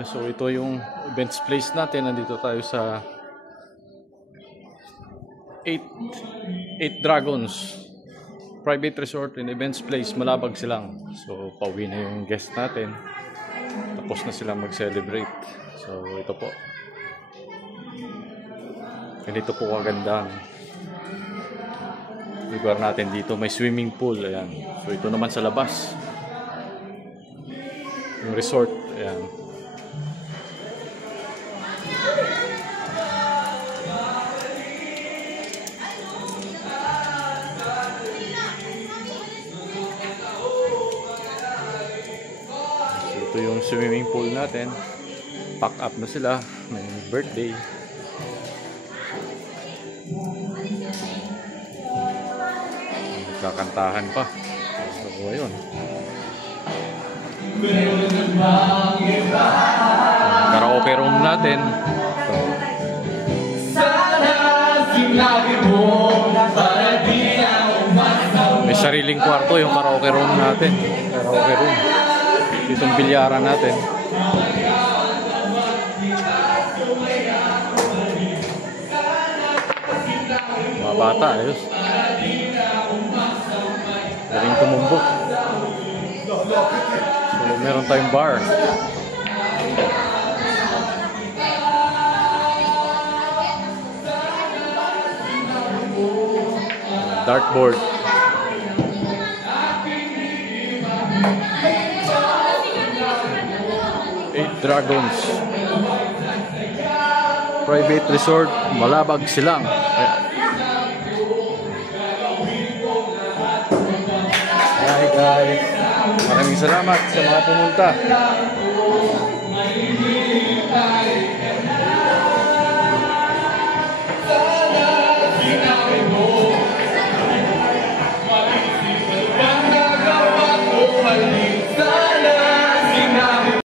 So ito yung events place natin. Nandito tayo sa 8 Dragons Private Resort and Events Place, Malabag Silang. So pauwi na yung guest natin. Tapos na silang mag-celebrate. So ito po. Ganito po kagandang lugar natin dito. May swimming pool. Ayan. So ito naman sa labas. Yung resort. Ayan. Ito yung swimming pool natin. Pack up na sila. May birthday. Kakantahan pa. So, ayun. Karaoke room natin. May sariling kwarto yung karaoke room natin. Karaoke room. Itong bilyaran natin. Mga bata, ayos. Galing tumumbok. So, meron tayong bar. Dartboard. Dragons Private Resort, Malabag Silang. Hi guys, maraming salamat sa mga pumunta.